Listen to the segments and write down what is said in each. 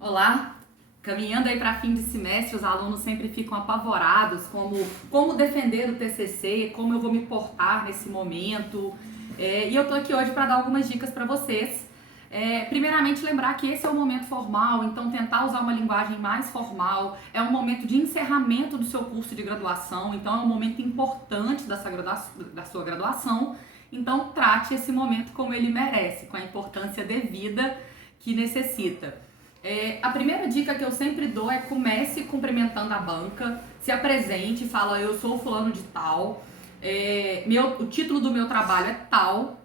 Olá! Caminhando aí para fim de semestre, os alunos sempre ficam apavorados como defender o TCC, como eu vou me portar nesse momento. E eu tô aqui hoje para dar algumas dicas para vocês. Primeiramente, lembrar que esse é o momento formal, então tentar usar uma linguagem mais formal. É um momento de encerramento do seu curso de graduação, então é um momento importante da sua graduação. Então, trate esse momento como ele merece, com a importância devida que necessita. A primeira dica que eu sempre dou é comece cumprimentando a banca, se apresente, fala eu sou fulano de tal, o título do meu trabalho é tal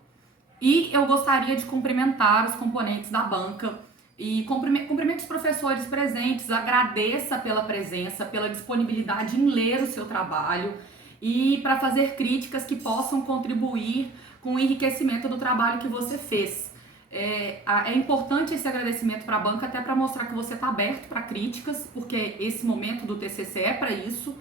e eu gostaria de cumprimentar os componentes da banca e cumprimente os professores presentes, agradeça pela presença, pela disponibilidade em ler o seu trabalho e para fazer críticas que possam contribuir com o enriquecimento do trabalho que você fez. É importante esse agradecimento para a banca até para mostrar que você está aberto para críticas, porque esse momento do TCC é para isso,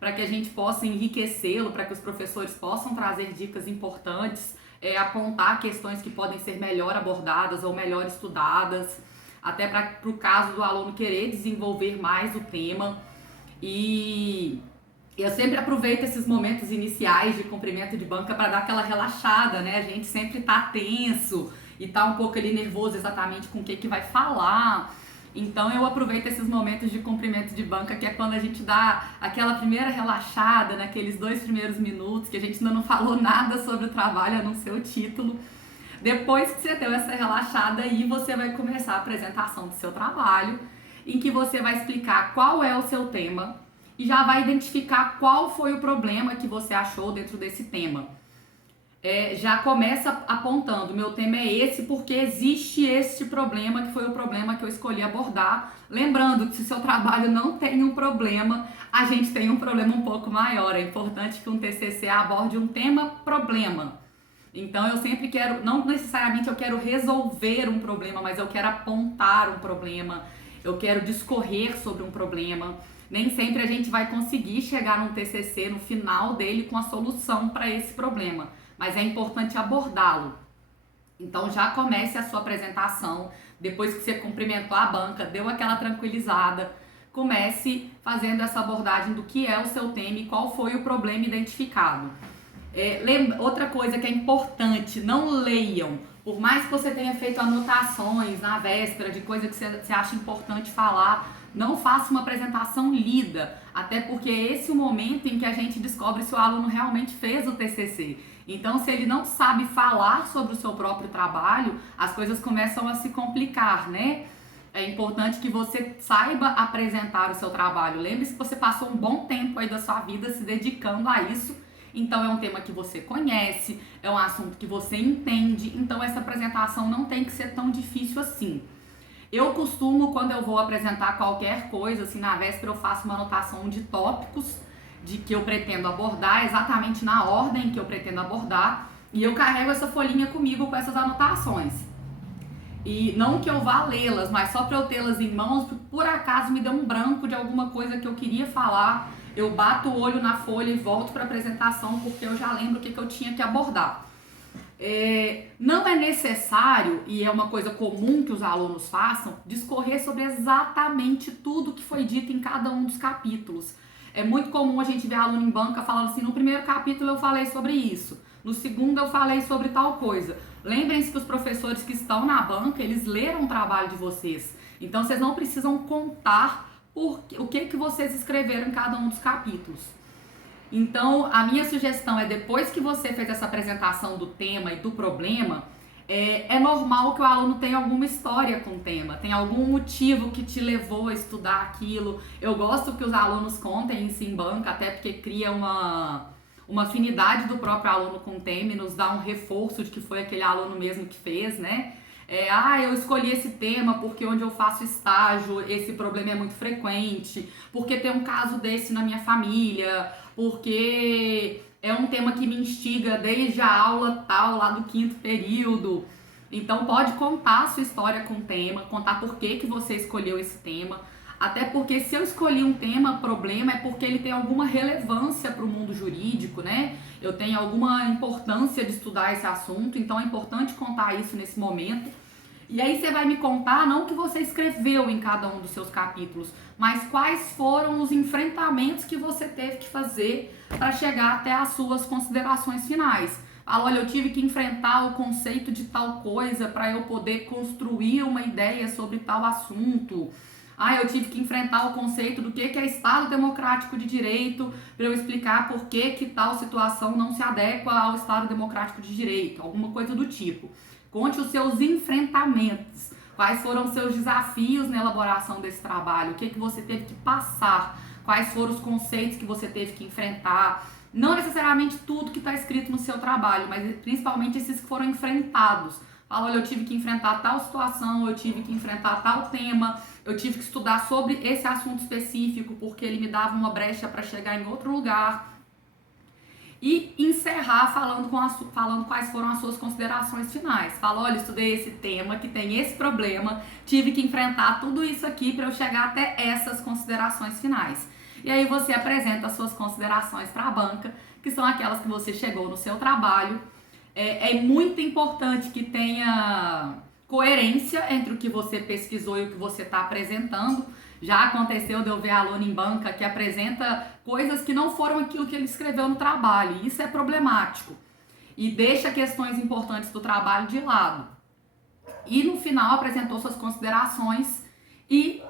para que a gente possa enriquecê-lo, para que os professores possam trazer dicas importantes, apontar questões que podem ser melhor abordadas ou melhor estudadas, até para o caso do aluno querer desenvolver mais o tema. E eu sempre aproveito esses momentos iniciais de cumprimento de banca para dar aquela relaxada, né? A gente sempre tá tenso e tá um pouco ali nervoso exatamente com o que vai falar. Então eu aproveito esses momentos de cumprimento de banca, que é quando a gente dá aquela primeira relaxada naqueles 2 primeiros minutos, que a gente ainda não falou nada sobre o trabalho, a não ser o título. Depois que você deu essa relaxada aí, você vai começar a apresentação do seu trabalho, em que você vai explicar qual é o seu tema e já vai identificar qual foi o problema que você achou dentro desse tema. Já começa apontando, meu tema é esse porque existe esse problema, que foi o problema que eu escolhi abordar. Lembrando que se o seu trabalho não tem um problema, a gente tem um problema um pouco maior. É importante que um TCC aborde um tema-problema. Então eu sempre quero, não necessariamente eu quero resolver um problema, mas eu quero apontar um problema, eu quero discorrer sobre um problema. Nem sempre a gente vai conseguir chegar num TCC no final dele com a solução para esse problema, mas é importante abordá-lo. Então já comece a sua apresentação, depois que você cumprimentou a banca, deu aquela tranquilizada, comece fazendo essa abordagem do que é o seu tema e qual foi o problema identificado. Outra coisa que é importante, não leiam. Por mais que você tenha feito anotações na véspera de coisa que você acha importante falar, não faça uma apresentação lida, até porque é esse o momento em que a gente descobre se o aluno realmente fez o TCC. Então, se ele não sabe falar sobre o seu próprio trabalho, as coisas começam a se complicar, né? É importante que você saiba apresentar o seu trabalho. Lembre-se que você passou um bom tempo aí da sua vida se dedicando a isso. Então é um tema que você conhece, é um assunto que você entende, então essa apresentação não tem que ser tão difícil assim. Eu costumo, quando eu vou apresentar qualquer coisa, assim, na véspera eu faço uma anotação de tópicos de que eu pretendo abordar, exatamente na ordem que eu pretendo abordar, e eu carrego essa folhinha comigo com essas anotações. E não que eu vá lê-las, mas só para eu tê-las em mãos, porque por acaso me deu um branco de alguma coisa que eu queria falar, eu bato o olho na folha e volto para a apresentação, porque eu já lembro o que eu tinha que abordar. Não é necessário, e é uma coisa comum que os alunos façam, discorrer sobre exatamente tudo que foi dito em cada um dos capítulos. É muito comum a gente ver aluno em banca falando assim, no primeiro capítulo eu falei sobre isso, no segundo eu falei sobre tal coisa. Lembrem-se que os professores que estão na banca, eles leram o trabalho de vocês. Então vocês não precisam contar o que vocês escreveram em cada um dos capítulos. Então, a minha sugestão é, depois que você fez essa apresentação do tema e do problema, é normal que o aluno tenha alguma história com o tema, tenha algum motivo que te levou a estudar aquilo. Eu gosto que os alunos contem isso em banca, até porque cria uma afinidade do próprio aluno com o tema e nos dá um reforço de que foi aquele aluno mesmo que fez, né? Eu escolhi esse tema porque onde eu faço estágio esse problema é muito frequente, porque tem um caso desse na minha família, porque é um tema que me instiga desde a aula tal, lá do 5º período. Então pode contar a sua história com o tema, contar por que você escolheu esse tema, até porque se eu escolhi um tema, problema, é porque ele tem alguma relevância para o mundo jurídico, né? Eu tenho alguma importância de estudar esse assunto, então é importante contar isso nesse momento. E aí você vai me contar não o que você escreveu em cada um dos seus capítulos, mas quais foram os enfrentamentos que você teve que fazer para chegar até as suas considerações finais. Fala, olha, eu tive que enfrentar o conceito de tal coisa para eu poder construir uma ideia sobre tal assunto. Ah, eu tive que enfrentar o conceito do que é Estado Democrático de Direito para eu explicar por que tal situação não se adequa ao Estado Democrático de Direito, alguma coisa do tipo. Conte os seus enfrentamentos, quais foram os seus desafios na elaboração desse trabalho, o que você teve que passar, quais foram os conceitos que você teve que enfrentar. Não necessariamente tudo que está escrito no seu trabalho, mas principalmente esses que foram enfrentados. Fala, olha, eu tive que enfrentar tal situação, eu tive que enfrentar tal tema, eu tive que estudar sobre esse assunto específico porque ele me dava uma brecha para chegar em outro lugar. E encerrar falando quais foram as suas considerações finais. Fala, olha, estudei esse tema que tem esse problema, tive que enfrentar tudo isso aqui para eu chegar até essas considerações finais. E aí você apresenta as suas considerações para a banca, que são aquelas que você chegou no seu trabalho. É muito importante que tenha coerência entre o que você pesquisou e o que você está apresentando. Já aconteceu de eu ver aluno em banca que apresenta coisas que não foram aquilo que ele escreveu no trabalho. E isso é problemático. E deixa questões importantes do trabalho de lado. E no final apresentou suas considerações e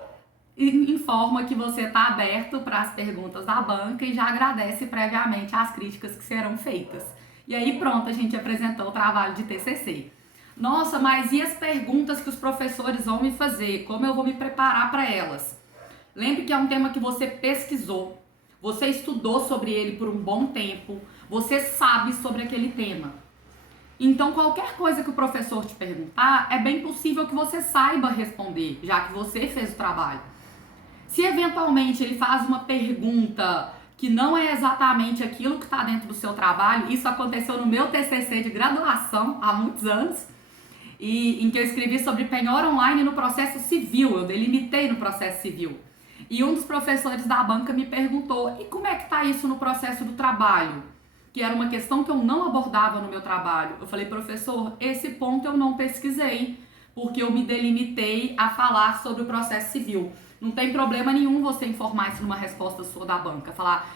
informa que você está aberto para as perguntas da banca e já agradece previamente as críticas que serão feitas. E aí pronto, a gente apresentou o trabalho de TCC. Nossa, mas e as perguntas que os professores vão me fazer? Como eu vou me preparar para elas? Lembre que é um tema que você pesquisou, você estudou sobre ele por um bom tempo, você sabe sobre aquele tema. Então, qualquer coisa que o professor te perguntar, é bem possível que você saiba responder, já que você fez o trabalho. Se eventualmente ele faz uma pergunta que não é exatamente aquilo que está dentro do seu trabalho, isso aconteceu no meu TCC de graduação há muitos anos, em que eu escrevi sobre penhora online no processo civil, eu delimitei no processo civil. E um dos professores da banca me perguntou, e como é que está isso no processo do trabalho? Que era uma questão que eu não abordava no meu trabalho. Eu falei, professor, esse ponto eu não pesquisei, porque eu me delimitei a falar sobre o processo civil. Não tem problema nenhum você informar isso numa resposta sua da banca. Falar,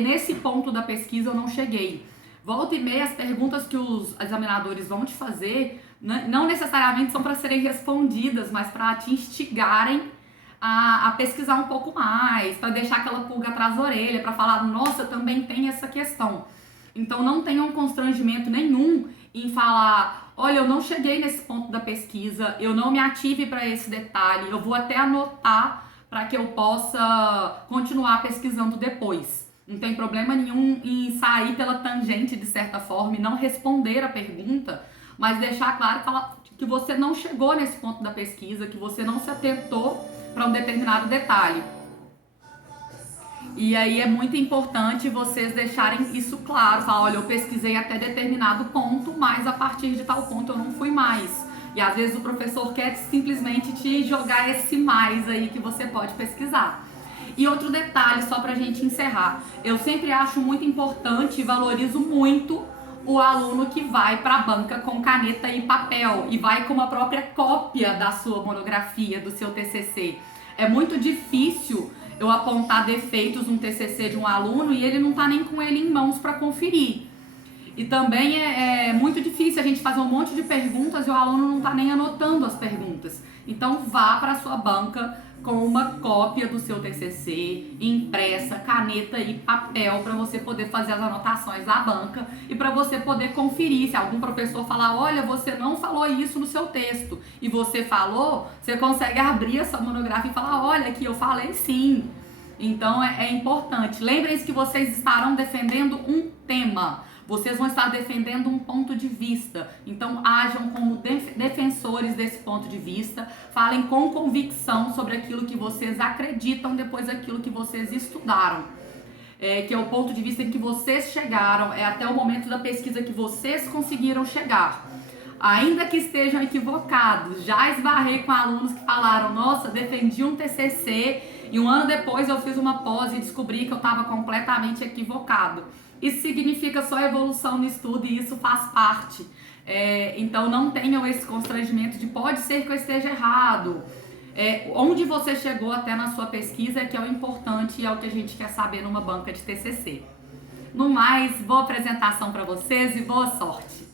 nesse ponto da pesquisa eu não cheguei. Volta e meia, as perguntas que os examinadores vão te fazer, não necessariamente são para serem respondidas, mas para te instigarem a pesquisar um pouco mais, para deixar aquela pulga atrás da orelha, para falar, nossa, também tem essa questão. Então não tenham constrangimento nenhum em falar, olha, eu não cheguei nesse ponto da pesquisa, eu não me ative para esse detalhe, eu vou até anotar para que eu possa continuar pesquisando depois. Não tem problema nenhum em sair pela tangente de certa forma e não responder a pergunta, mas deixar claro que você não chegou nesse ponto da pesquisa, que você não se atentou para um determinado detalhe. E aí é muito importante vocês deixarem isso claro, falar, olha, eu pesquisei até determinado ponto, mas a partir de tal ponto eu não fui mais. E às vezes o professor quer simplesmente te jogar esse mais aí que você pode pesquisar. E outro detalhe, só pra gente encerrar, eu sempre acho muito importante e valorizo muito o aluno que vai para a banca com caneta e papel e vai com uma própria cópia da sua monografia, do seu TCC. É muito difícil eu apontar defeitos no TCC de um aluno e ele não tá nem com ele em mãos para conferir. E também é muito difícil a gente fazer um monte de perguntas e o aluno não tá nem anotando as perguntas. Então vá para a sua banca com uma cópia do seu TCC, impressa, caneta e papel para você poder fazer as anotações da banca e para você poder conferir. Se algum professor falar, olha, você não falou isso no seu texto e você falou, você consegue abrir essa monografia e falar, olha, aqui eu falei sim. Então é importante. Lembrem-se que vocês estarão defendendo um tema. Vocês vão estar defendendo um ponto de vista. Então, ajam como defensores desse ponto de vista. Falem com convicção sobre aquilo que vocês acreditam depois daquilo que vocês estudaram. Que é o ponto de vista em que vocês chegaram, é até o momento da pesquisa que vocês conseguiram chegar. Ainda que estejam equivocados, já esbarrei com alunos que falaram, nossa, defendi um TCC e um ano depois eu fiz uma pós e descobri que eu estava completamente equivocado. Isso significa só evolução no estudo e isso faz parte Então não tenham esse constrangimento de pode ser que eu esteja errado. Onde você chegou até na sua pesquisa é que é o importante e é o que a gente quer saber numa banca de TCC. No mais, boa apresentação para vocês e boa sorte!